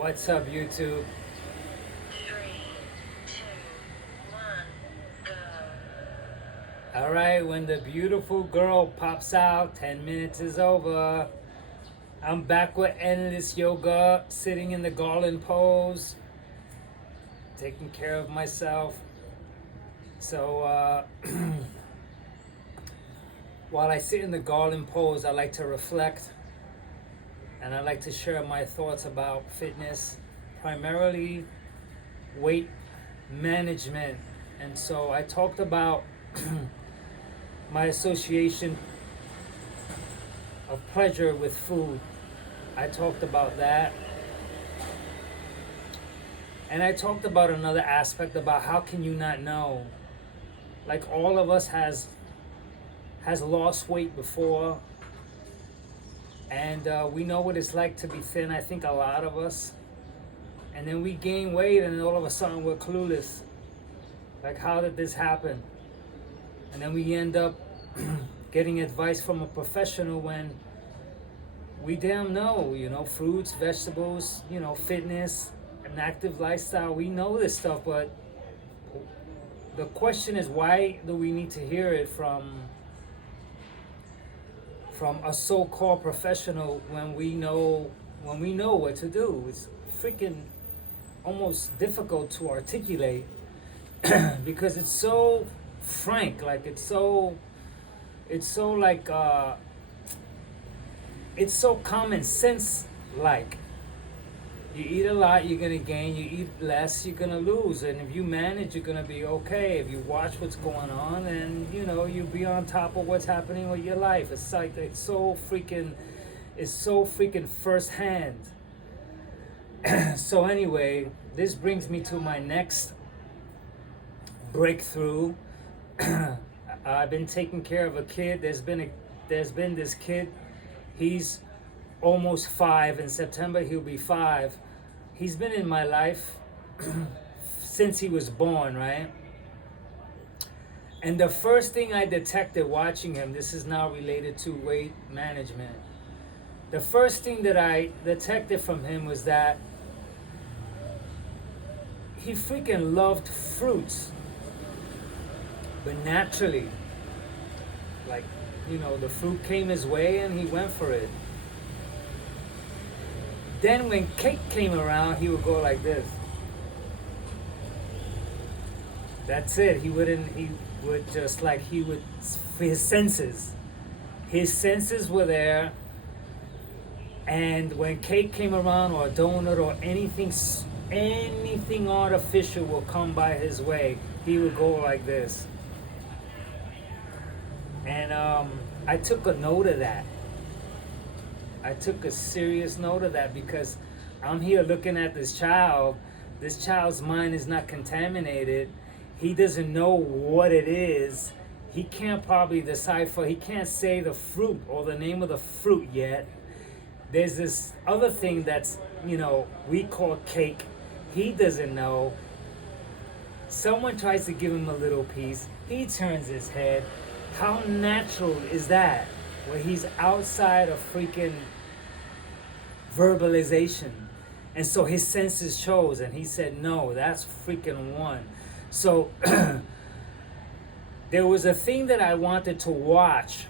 What's up, YouTube? Three, two, one, go. All right, when the beautiful girl pops out, 10 minutes is over. I'm back with endless yoga, sitting in the garland pose, taking care of myself. So, while I sit in the garland pose, I like to reflect and I like to share my thoughts about fitness, primarily weight management. And so I talked about my association of pleasure with food. I talked about that. And I talked about another aspect about how can you not know? Like all of us has lost weight before, and we know what it's like to be thin. I think a lot of us. And then we gain weight, and all of a sudden we're clueless. Like, how did this happen? And then we end up getting advice from a professional when we damn know, fruits, vegetables, fitness, an active lifestyle. We know this stuff, but the question is, why do we need to hear it from a so-called professional when we know what to do? It's freaking almost difficult to articulate because it's so frank, like it's so like it's so common sense. Like, you eat a lot, you're gonna gain. You eat less, you're gonna lose. And if you manage, you're gonna be okay. If you watch what's going on, and you'll be on top of what's happening with your life. It's like it's so freaking firsthand. So anyway, this brings me to my next breakthrough. I've been taking care of a kid. There's been this kid. He's almost 5. In September he'll be 5. He's been in my life since he was born, right? And the first thing I detected watching him, this is now related to weight management. The first thing that I detected from him was that he freaking loved fruits, but naturally. Like, the fruit came his way and he went for it. Then when cake came around, he would go like this. That's it. He would just like, his senses were there. And when cake came around, or a donut, or anything artificial will come by his way, he would go like this. And I took a note of that. I took a serious note of that because I'm here looking at this child. This child's mind is not contaminated. He doesn't know what it is. He can't probably decipher. He can't say the fruit or the name of the fruit yet. There's this other thing that's, we call cake. He doesn't know. Someone tries to give him a little piece. He turns his head. How natural is that? Where he's outside of freaking verbalization. And so his senses chose, and he said, no, that's freaking one. So there was a thing that I wanted to watch,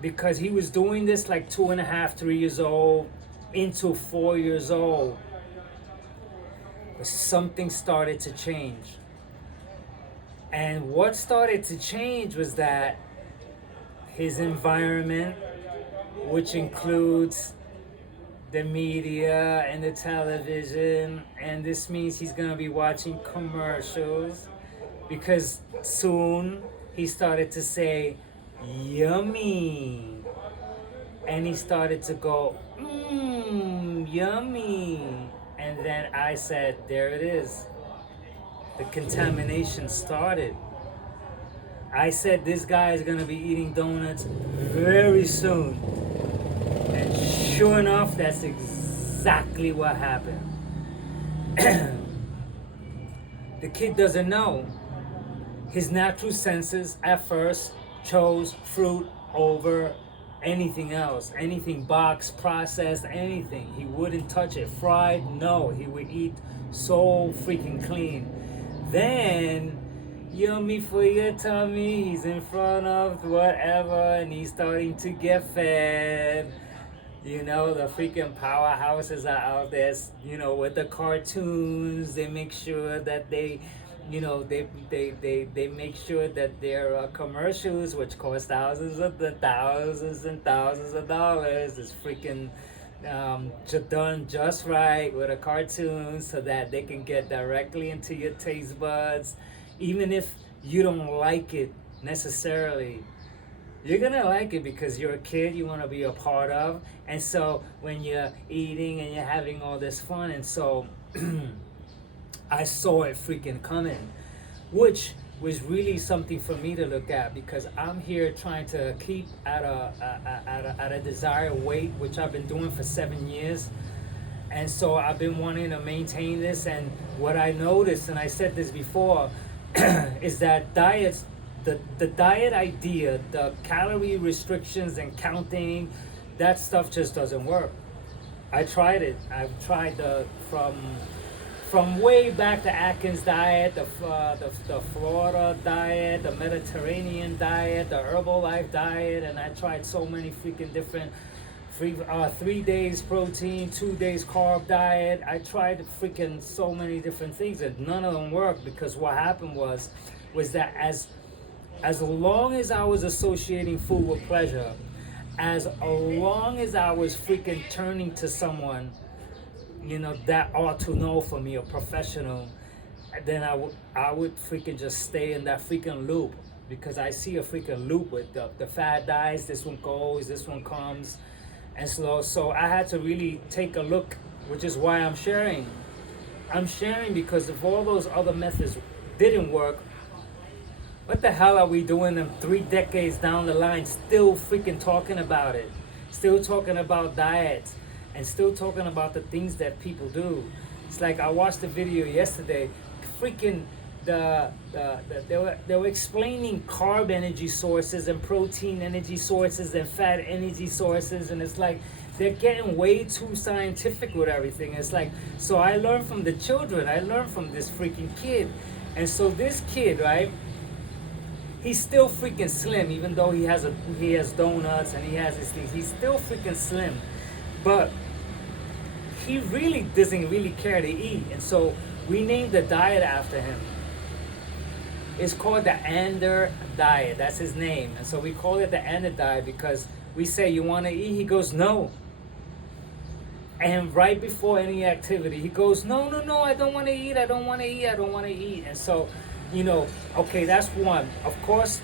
because he was doing this like 2.5, 3 years old, into 4 years old. But something started to change. And what started to change was that his environment, which includes the media and the television, and this means he's gonna be watching commercials, because soon he started to say, yummy. And he started to go, yummy. And then I said, there it is. The contamination started. I said, this guy is going to be eating donuts very soon. And sure enough, that's exactly what happened. The kid doesn't know. His natural senses at first chose fruit over anything else, anything boxed, processed, anything. He wouldn't touch it. Fried, no. He would eat so freaking clean. Then, yummy for your tummy, he's in front of whatever, and he's starting to get fed. You know, the freaking powerhouses are out there, you know, with the cartoons. They make sure that they, you know, they make sure that their commercials, which cost thousands and thousands of dollars, is freaking done just right with a cartoon so that they can get directly into your taste buds. Even if you don't like it necessarily, you're gonna like it because you're a kid, you want to be a part of. And so when you're eating and you're having all this fun, and so I saw it freaking coming, which was really something for me to look at, because I'm here trying to keep at a desired weight, which I've been doing for 7 years. And so I've been wanting to maintain this. And what I noticed, and I said this before, is that the diet idea, the calorie restrictions and counting, that stuff just doesn't work. I tried it. I've tried from way back the Atkins diet, the Florida diet, the Mediterranean diet, the Herbalife diet, and I tried so many freaking different 3 days protein, 2 days carb diet. I tried freaking so many different things, and none of them worked, because what happened was that as long as I was associating food with pleasure, as long as I was freaking turning to someone, you know, that ought to know for me, a professional, then I would freaking just stay in that freaking loop, because I see a freaking loop with the fad dies. This one goes, this one comes, and so I had to really take a look, which is why I'm sharing. I'm sharing because if all those other methods didn't work, what the hell are we doing them 3 decades down the line, still freaking talking about it, still talking about diets, and still talking about the things that people do? It's like I watched a video yesterday, freaking they were explaining carb energy sources and protein energy sources and fat energy sources, and it's like they're getting way too scientific with everything. It's like, so I learned from the children, I learned from this freaking kid, and so this kid, right? He's still freaking slim, even though he has donuts and he has his things. He's still freaking slim, but he really doesn't really care to eat. And so we named the diet after him. It's called the Ander diet. That's his name. And so we call it the Ander diet because we say, "You want to eat?" He goes, "No." And right before any activity, he goes, "No, no, no, I don't want to eat. I don't want to eat. I don't want to eat." And so, you know, okay, that's one. Of course,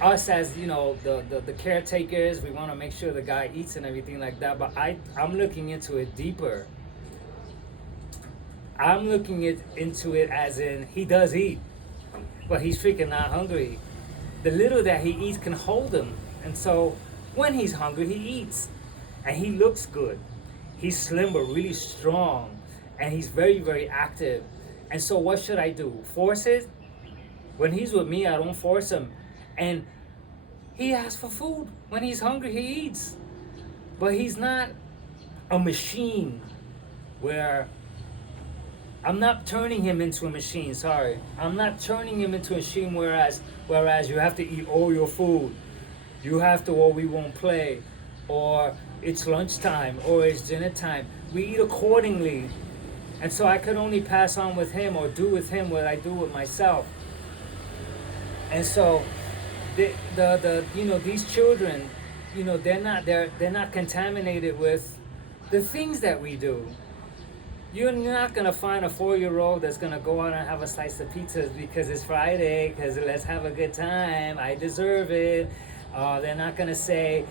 us as, you know, the caretakers, we want to make sure the guy eats and everything like that. But I'm looking into it deeper. I'm looking into it as in, he does eat, but he's freaking not hungry. The little that he eats can hold him. And so when he's hungry, he eats. And he looks good. He's slim but really strong. And he's very, very active. And so what should I do? Force it? When he's with me, I don't force him. And he asks for food. When he's hungry, he eats. But he's not a machine where I'm not turning him into a machine, sorry. I'm not turning him into a machine whereas you have to eat all your food. You have to, or we won't play. Or it's lunchtime, or it's dinner time. We eat accordingly. And so I could only pass on with him or do with him what I do with myself. And so the you know, these children, you know, they're not contaminated with the things that we do. You're not gonna find a 4-year-old that's gonna go out and have a slice of pizza because it's Friday, because let's have a good time, I deserve it. They're not gonna say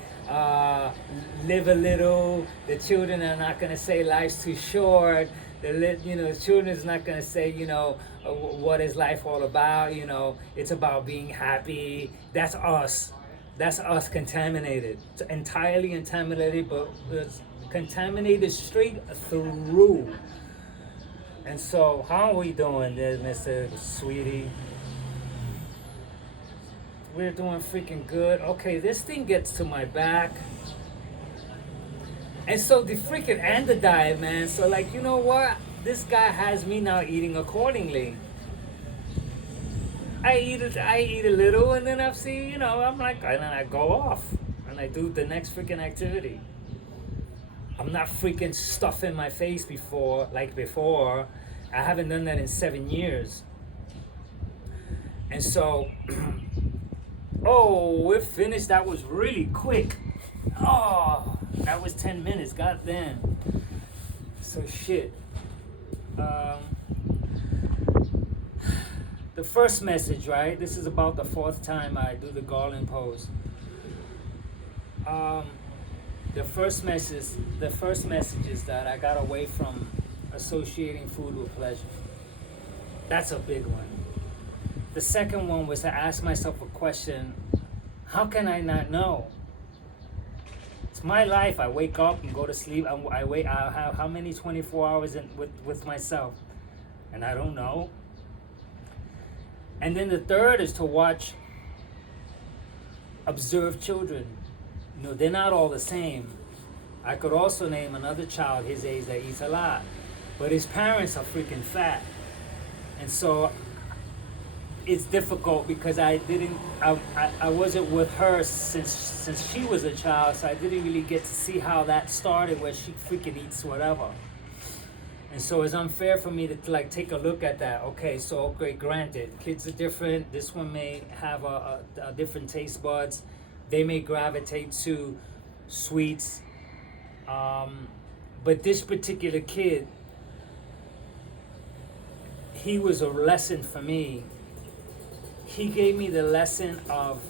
live a little. The children are not gonna say life's too short. The children's not gonna say, you know, what is life all about? You know, it's about being happy. That's us. That's us contaminated. It's entirely contaminated, but it's contaminated straight through. And so, how are we doing there, Mr. Sweetie? we're doing freaking good. Okay, this thing gets to my back. And so the freaking and the diet, man. So like, you know what? This guy has me now eating accordingly. I eat a little, and then I see, you know, I'm like, and then I go off and I do the next freaking activity. I'm not freaking stuffing my face before, like before. I haven't done that in 7 years. And so, oh, we're finished. That was really quick. Oh, that was 10 minutes. God damn. So shit. The first message, right? This is about the 4th time I do the garland pose. The first message is that I got away from associating food with pleasure. That's a big one. The second one was to ask myself a question: how can I not know? It's my life. I wake up and go to sleep. I wait. I have how many 24 hours with myself, and I don't know. And then the third is to observe children. You know, they're not all the same. I could also name another child his age that eats a lot, but his parents are freaking fat, and so it's difficult because I wasn't with her since she was a child, so I didn't really get to see how that started, where she freaking eats whatever. And so it's unfair for me to like take a look at that. Okay, so okay, granted, kids are different. This one may have a different taste buds. They may gravitate to sweets. But this particular kid, he was a lesson for me. He gave me the lesson of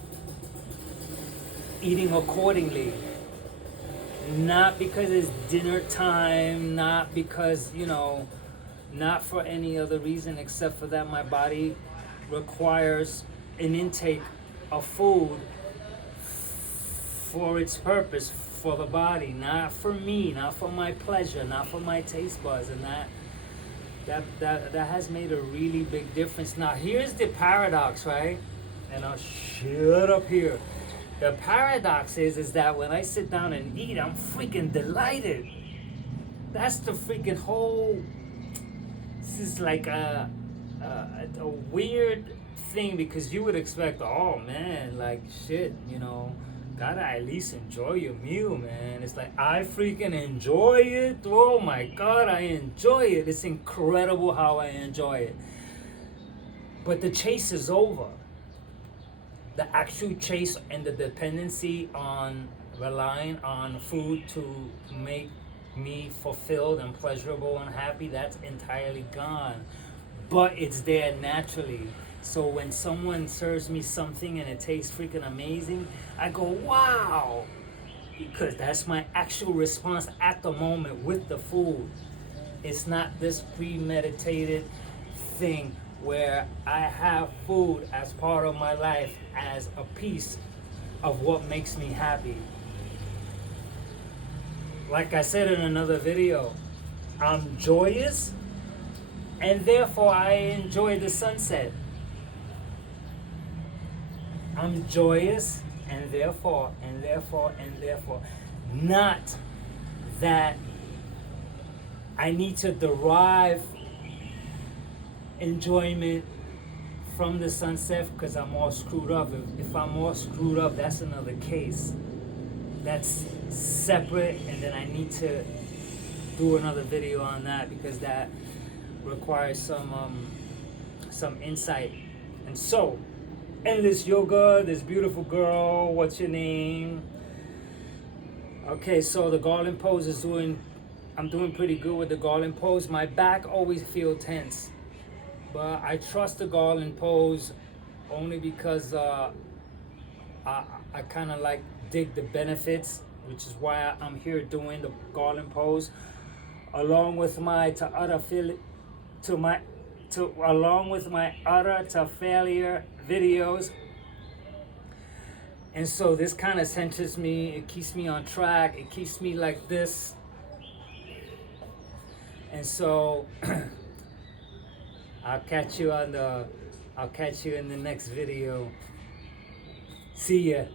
eating accordingly. Not because it's dinner time, not because, you know, not for any other reason except for that my body requires an intake of food for its purpose, for the body, not for me, not for my pleasure, not for my taste buds, and that has made a really big difference. Now here's the paradox, right? And I'll shut up here. The paradox is that when I sit down and eat, I'm freaking delighted. That's the freaking whole. This is like a weird thing, because you would expect, oh man, like shit, you know, gotta at least enjoy your meal, man. It's like I freaking enjoy it. Oh my god, I enjoy it. It's incredible how I enjoy it. But the chase is over. The actual chase and the dependency on relying on food to make me fulfilled and pleasurable and happy, that's entirely gone. But it's there naturally. So when someone serves me something and it tastes freaking amazing, I go, wow, because that's my actual response at the moment with the food. It's not this premeditated thing where I have food as part of my life, as a piece of what makes me happy. Like I said in another video, I'm joyous, and therefore I enjoy the sunset. I'm joyous, and therefore. Not that I need to derive enjoyment from the sunset because I'm all screwed up. If I'm all screwed up, that's another case. That's separate, and then I need to do another video on that because that requires some insight. And so, Endless Yoga, this beautiful girl, what's your name? Okay, so the garland pose I'm doing pretty good with the garland pose. My back always feels tense, but I trust the garland pose only because I kind of like dig the benefits, which is why I'm here doing the garland pose along with my utter to failure videos. And so this kind of centers me, it keeps me on track, it keeps me like this. And so I'll catch you in the next video. See ya.